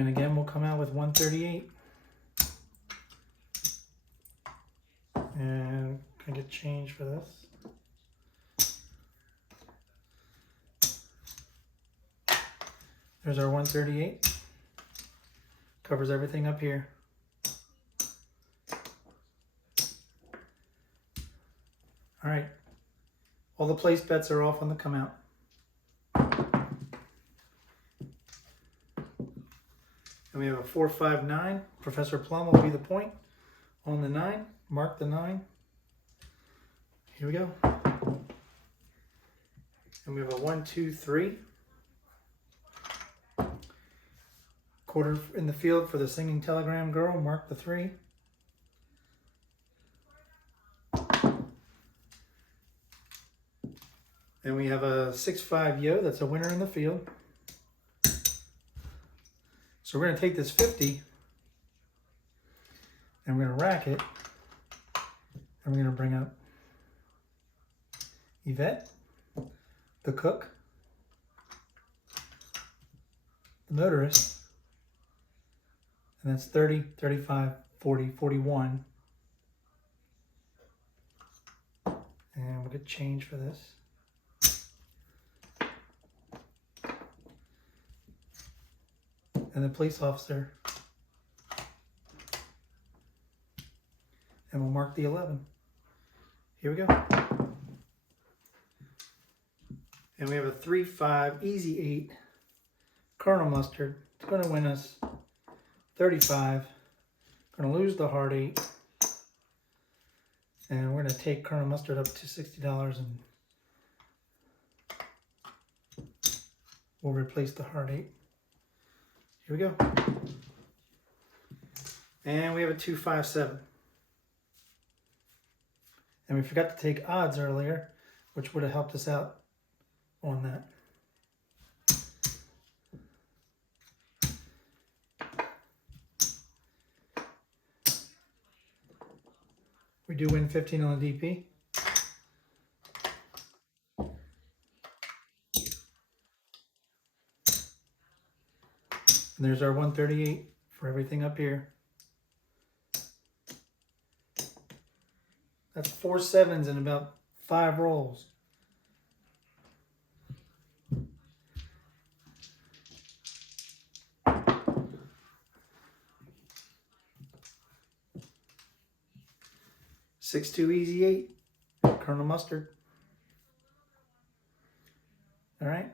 And again, we'll come out with 138. And can I get change for this? There's our 138. Covers everything up here. All right. All the place bets are off on the come out. And we have a 4-5-9. Professor Plum will be the point on the 9. Mark the 9. Here we go. And we have a 1-2-3. Quarter in the field for the singing telegram girl. Mark the 3. And we have a 6-5 yo. That's a winner in the field. So we're going to take this 50 and we're going to rack it. And we're going to bring up Yvette, the cook, the motorist, and that's 30, 35, 40, 41. And we'll get change for this. And the police officer. And we'll mark the 11. Here we go. And we have a 3-5, easy 8, Colonel Mustard. It's going to win us 35. Going to lose the hard 8. And we're going to take Colonel Mustard up to $60 and we'll replace the hard 8. Here we go. And we have a 2-5-7. And we forgot to take odds earlier, which would have helped us out on that. We do win 15 on the DP. And there's our 138 for everything up here. That's 4 sevens in about 5 rolls. $6-2 easy 8, Colonel Mustard. All right.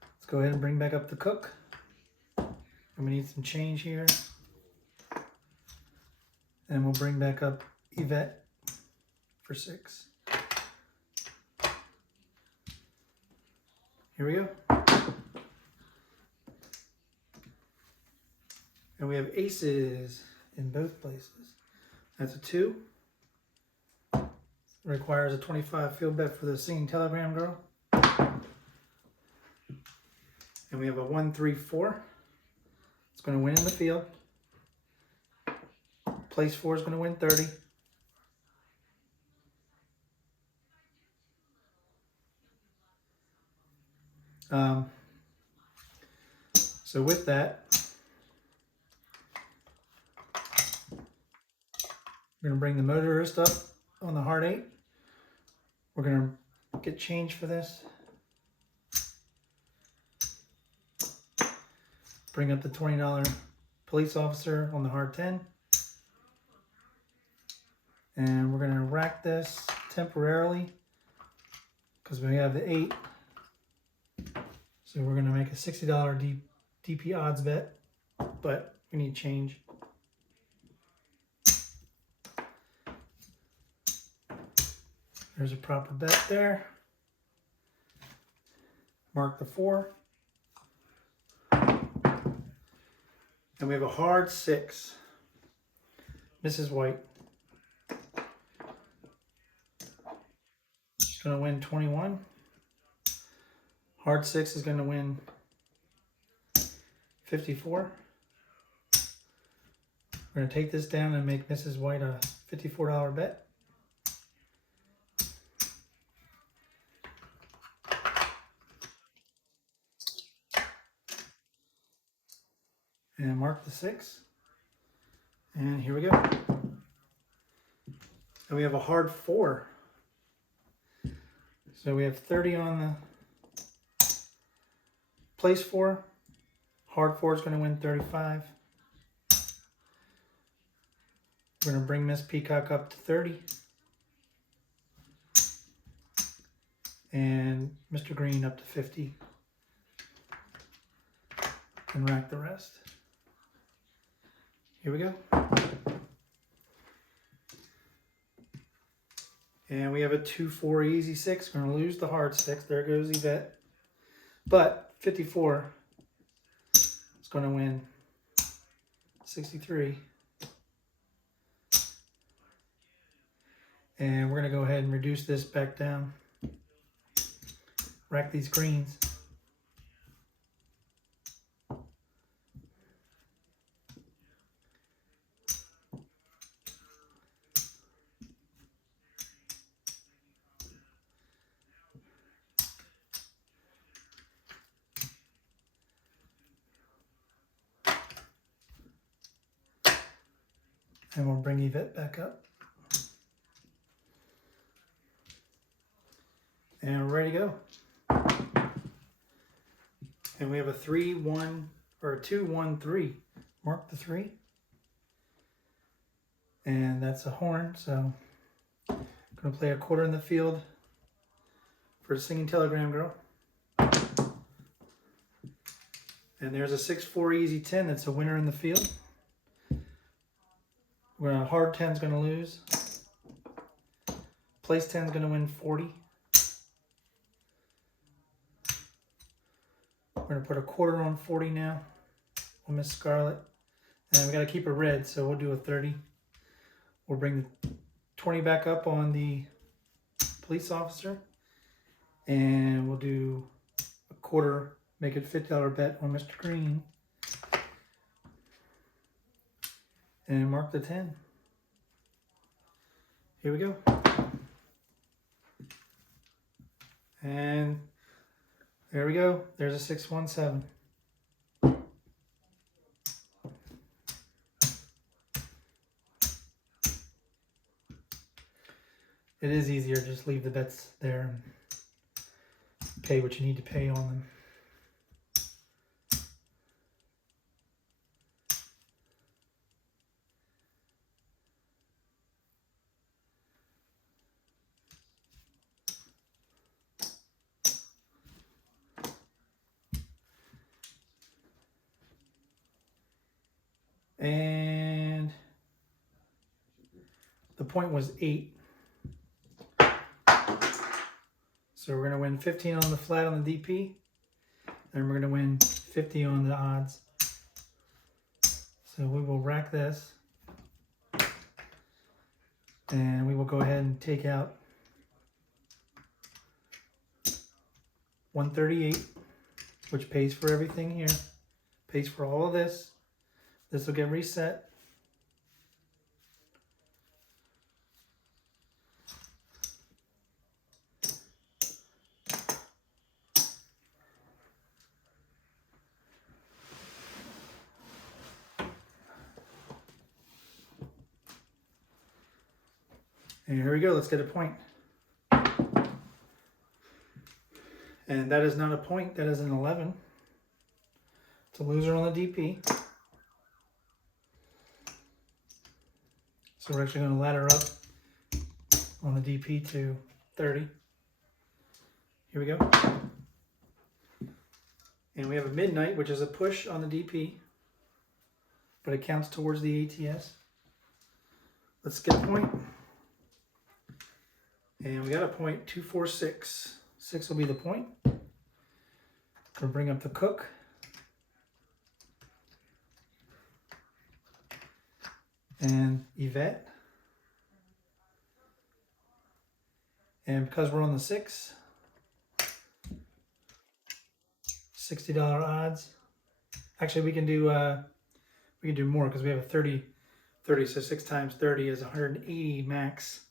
Let's go ahead and bring back up the cook. And we need some change here. And we'll bring back up Yvette for 6. Here we go. And we have aces in both places. That's a 2. Requires a 25 field bet for the singing telegram girl. And we have a 1-3-4. It's going to win in the field. Place 4 is going to win 30. So with that, we're going to bring the motorist up on the hard 8. We're going to get change for this. Bring up the $20 police officer on the hard 10. And we're going to rack this temporarily because we have the 8. So we're going to make a $60 DP odds bet, but we need change. There's a proper bet there. Mark the 4. And we have a hard 6. Mrs. White. She's going to win 21. Hard 6 is going to win 54. We're going to take this down and make Mrs. White a $54 bet. and mark the 6. And here we go. And we have a hard 4. So we have 30 on the place 4. Hard 4 is going to win 35. We're going to bring Miss Peacock up to 30. And Mr. Green up to 50. And rack the rest. Here we go. And we have a 2-4 easy 6. We're going to lose the hard 6. There goes Yvette. But 54 is going to win 63. And we're going to go ahead and reduce this back down. Rack these greens. And we'll bring Yvette back up. And we're ready to go. And we have a 3-1 or a 2-1-3. Mark the 3. And that's a horn, so I'm gonna play a quarter in the field for the singing telegram girl. And there's a 6-4 easy 10 that's a winner in the field. We're gonna hard 10's gonna lose. Place 10's gonna win 40. We're gonna put a quarter on 40 now on Miss Scarlet. And we gotta keep it red, so we'll do a 30. We'll bring the 20 back up on the police officer. And we'll do a quarter, make it $50 bet on Mr. Green. And mark the 10. Here we go. And there we go. There's a 6-1-7. It is easier to just leave the bets there and pay what you need to pay on them. And the point was 8. So we're going to win 15 on the flat on the DP. And we're going to win 50 on the odds. So we will rack this. And we will go ahead and take out 138, which pays for everything here. Pays for all of this. This will get reset. And here we go, let's get a point. And that is not a point, that is an 11. It's a loser on the DP. So we're actually going to ladder up on the DP to 30. Here we go. And we have a midnight, which is a push on the DP, but it counts towards the ATS. Let's get a point. And we got a point, 246. 6 will be the point. We'll bring up the cook. And Yvette. And because we're on the 6, $60 odds. Actually, we can do more because we have a 30. So 6 times 30 is 180 max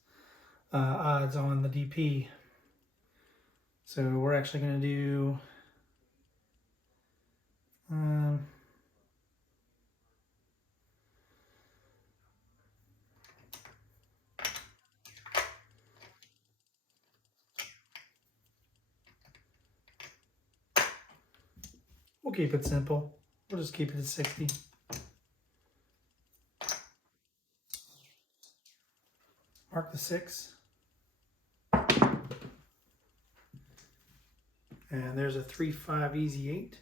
odds on the DP. So we're actually going to do We'll keep it simple. We'll just keep it at 60. Mark the 6. And there's a 3-5 easy 8.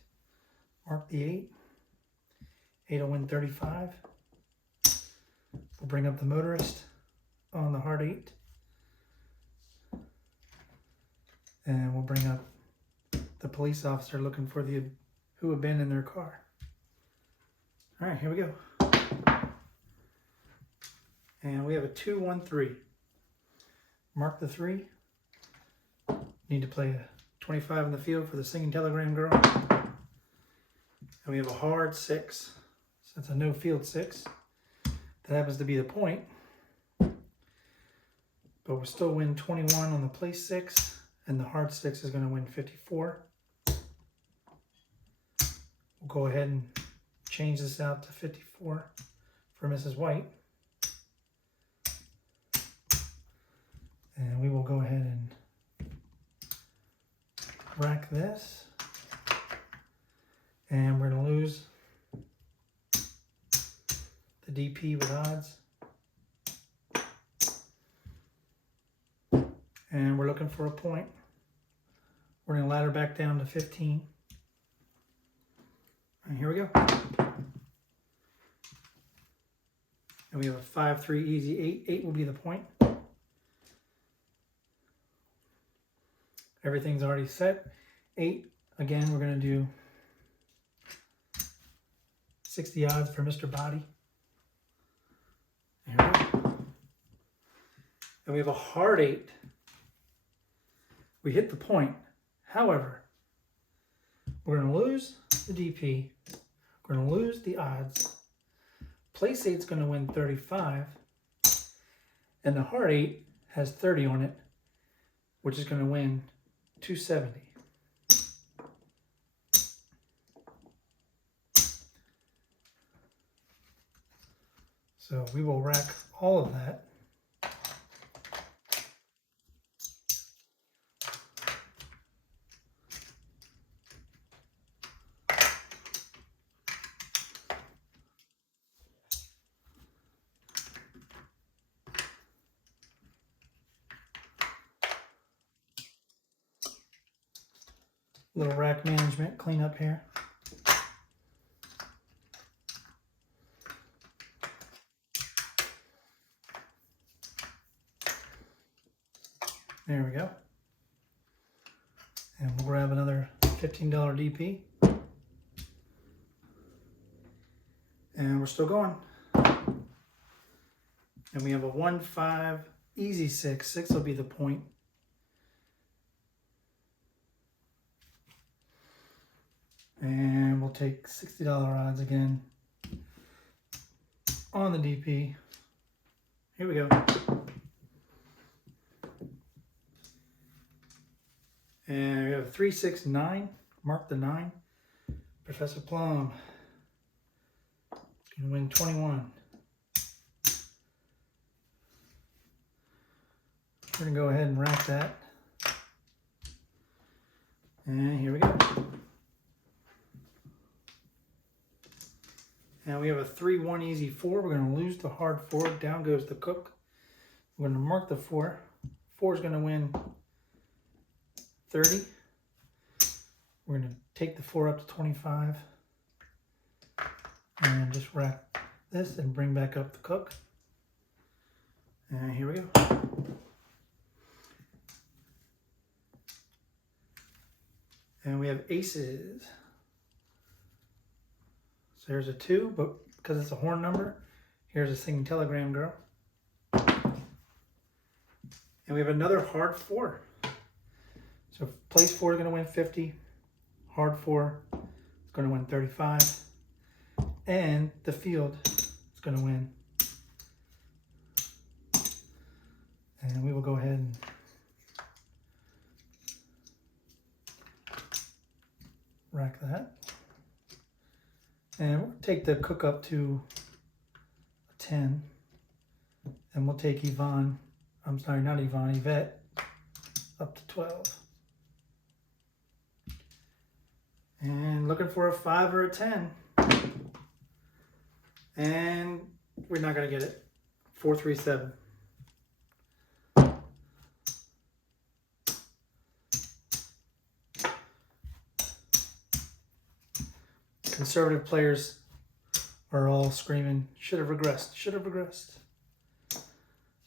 Mark the 8. 8 will win 35. We'll bring up the motorist on the hard 8. And we'll bring up the police officer looking for the who abandoned their car. All right, here we go. And we have a 2-1-3. Mark the 3. Need to play a 25 in the field for the singing telegram girl. And we have a hard 6. So that's a no field 6. That happens to be the point. But we'll still win 21 on the place 6. And the hard 6 is going to win 54. We'll go ahead and change this out to 54 for Mrs. White. And we will go ahead and rack this. And we're going to lose the DP with odds. And we're looking for a point. We're going to ladder back down to 15. And here we go. And we have a 5-3 easy 8. 8 will be the point. Everything's already set. 8, again, we're going to do 60 odds for Mr. Boddy. There we go. And we have a hard 8. We hit the point. However, we're going to lose the DP. We're going to lose the odds. Place 8 is going to win 35. And the hard 8 has 30 on it, which is going to win 270. So we will rack all of that. Little rack management cleanup here. There we go. And we'll grab another $15 DP. And we're still going. And we have a 1-5 easy 6. 6 will be the point. And we'll take $60 odds again on the DP. Here we go. And we have 3, 6, 9. Mark the 9. Professor Plum can win 21. We're going to go ahead and rack that. And here we go. And we have a 3-1 easy 4. We're going to lose the hard 4. Down goes the cook. We're going to mark the 4. 4 is going to win 30. We're going to take the 4 up to 25. And just rack this and bring back up the cook. And here we go. And we have aces. So there's a 2, but because it's a horn number, here's a singing telegram girl. And we have another hard 4. So place 4 is going to win 50. Hard 4 is going to win 35. And the field is going to win. And we will go ahead and rack that. And we'll take the cook up to a 10. And we'll take Yvette up to 12. And looking for a 5 or a 10. And we're not going to get it. 4, 3, 7. Conservative players are all screaming, should have regressed, should have regressed.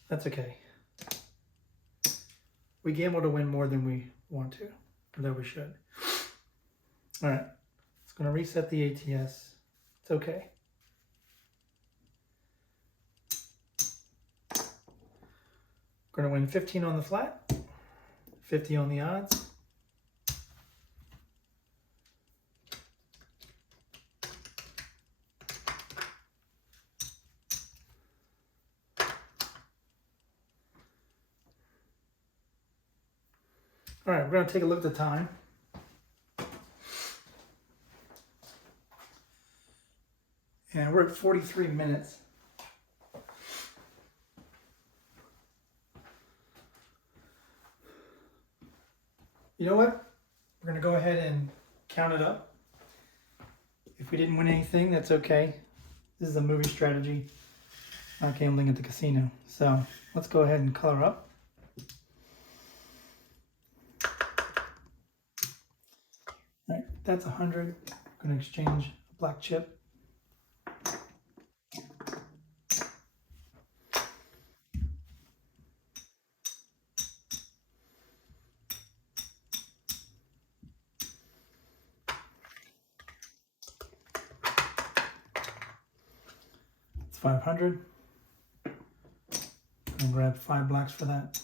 That's okay. We gamble to win more than we want to, or that we should. All right, it's going to reset the ATS. It's okay. We're going to win 15 on the flat, 50 on the odds. All right, we're going to take a look at the time. And we're at 43 minutes. You know what? We're going to go ahead and count it up. If we didn't win anything, that's okay. This is a movie strategy, not gambling at the casino. So let's go ahead and color up. All right, that's 100. I'm going to exchange a black chip. It's 500. I'll grab 5 blacks for that.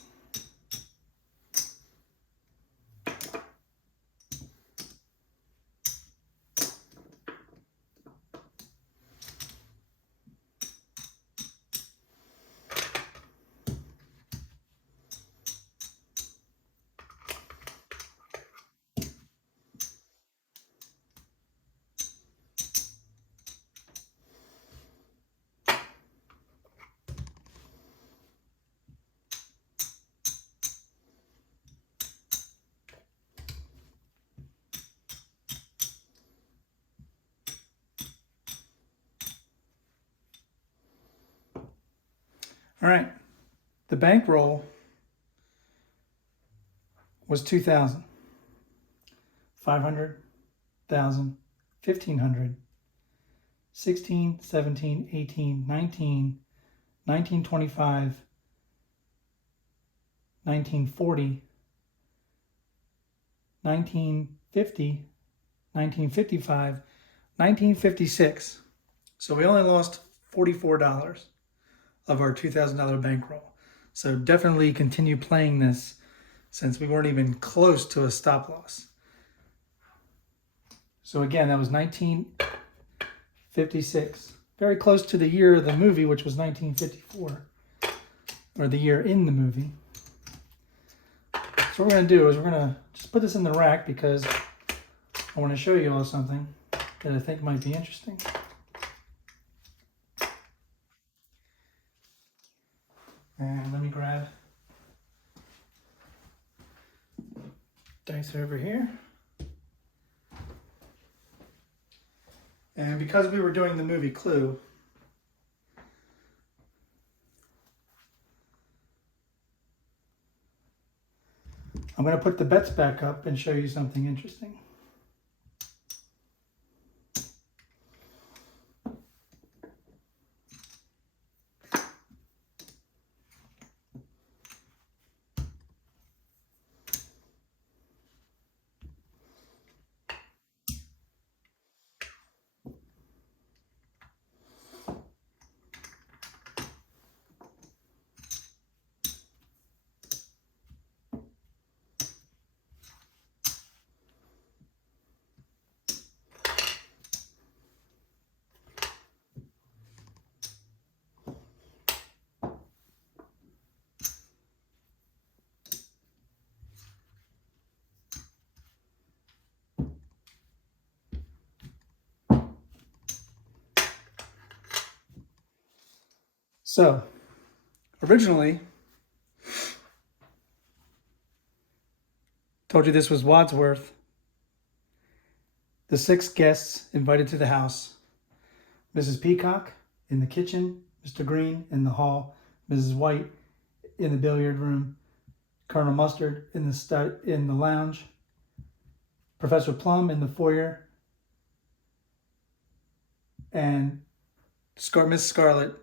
All right, the bankroll was 2,000, 500, 1,000, 1,500, 16, 17, 18, 19, 1925, 1940, 1950, 1955, 1956. So we only lost $44 of our $2,000 bankroll. So definitely continue playing this since we weren't even close to a stop loss. So again, that was 1956. Very close to the year of the movie, which was 1954, or the year in the movie. So what we're going to do is we're going to just put this in the rack because I want to show you all something that I think might be interesting. And let me grab dice over here. And because we were doing the movie Clue, I'm going to put the bets back up and show you something interesting. So, originally, told you this was Wadsworth. The 6 guests invited to the house: Mrs. Peacock in the kitchen, Mr. Green in the hall, Mrs. White in the billiard room, Colonel Mustard in the lounge, Professor Plum in the foyer, and Miss Scarlet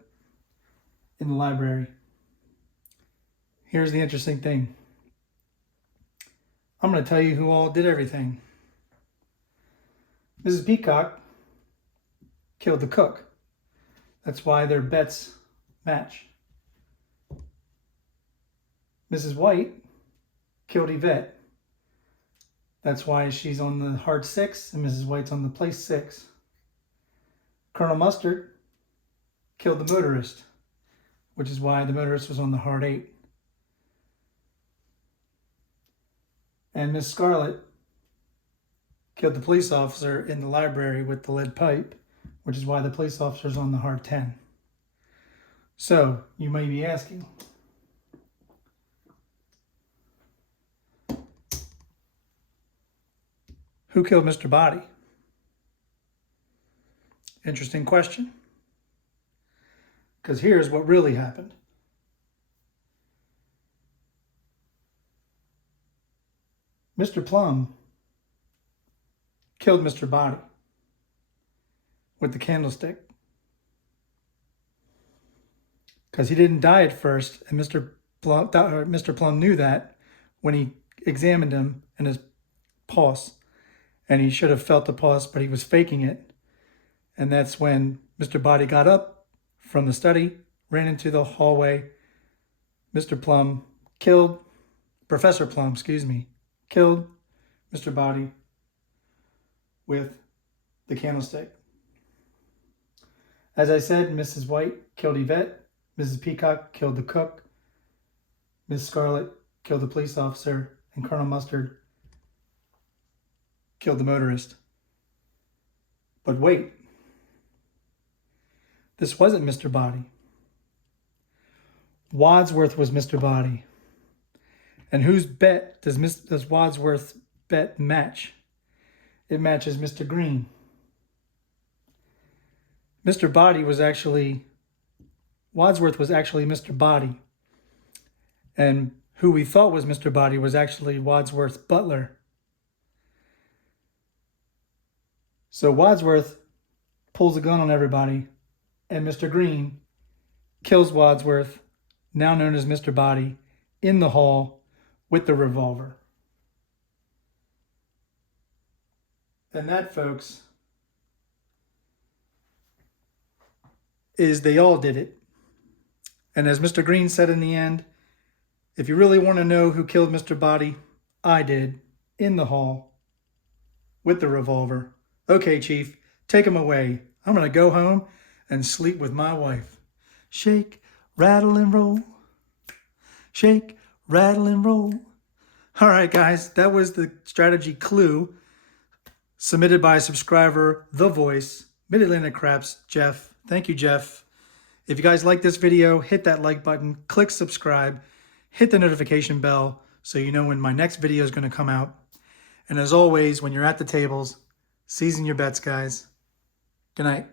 in the library. Here's the interesting thing. I'm going to tell you who all did everything. Mrs. Peacock killed the cook. That's why their bets match. Mrs. White killed Yvette. That's why she's on the hard 6 and Mrs. White's on the place 6. Colonel Mustard killed the motorist, which is why the motorist was on the hard 8. And Miss Scarlet killed the police officer in the library with the lead pipe, which is why the police officer's on the hard 10. So, you may be asking, who killed Mr. Boddy? Interesting question. Because here's what really happened. Mr. Plum killed Mr. Boddy with the candlestick. Because he didn't die at first, and Mr. Plum knew that when he examined him and his pulse. And he should have felt the pulse, but he was faking it. And that's when Mr. Boddy got up from the study, ran into the hallway. Professor Plum, killed Mr. Boddy with the candlestick. As I said, Mrs. White killed Yvette, Mrs. Peacock killed the cook, Miss Scarlet killed the police officer, and Colonel Mustard killed the motorist. But wait, this wasn't Mr. Boddy. Wadsworth was Mr. Boddy. And whose bet does Wadsworth's bet match? It matches Mr. Green. Wadsworth was actually Mr. Boddy. And who we thought was Mr. Boddy was actually Wadsworth's butler. So Wadsworth pulls a gun on everybody, and Mr. Green kills Wadsworth, now known as Mr. Boddy, in the hall with the revolver. And that, folks, is they all did it. And as Mr. Green said in the end, if you really want to know who killed Mr. Boddy, I did, in the hall with the revolver. Okay, Chief, take him away. I'm going to go home and sleep with my wife. Shake, rattle, and roll. Shake, rattle, and roll. All right, guys, that was the strategy clue submitted by a subscriber, The Voice, MidAtlanticCraps, Jeff. Thank you, Jeff. If you guys like this video, hit that like button, click subscribe, hit the notification bell so you know when my next video is going to come out. And as always, when you're at the tables, season your bets, guys. Good night.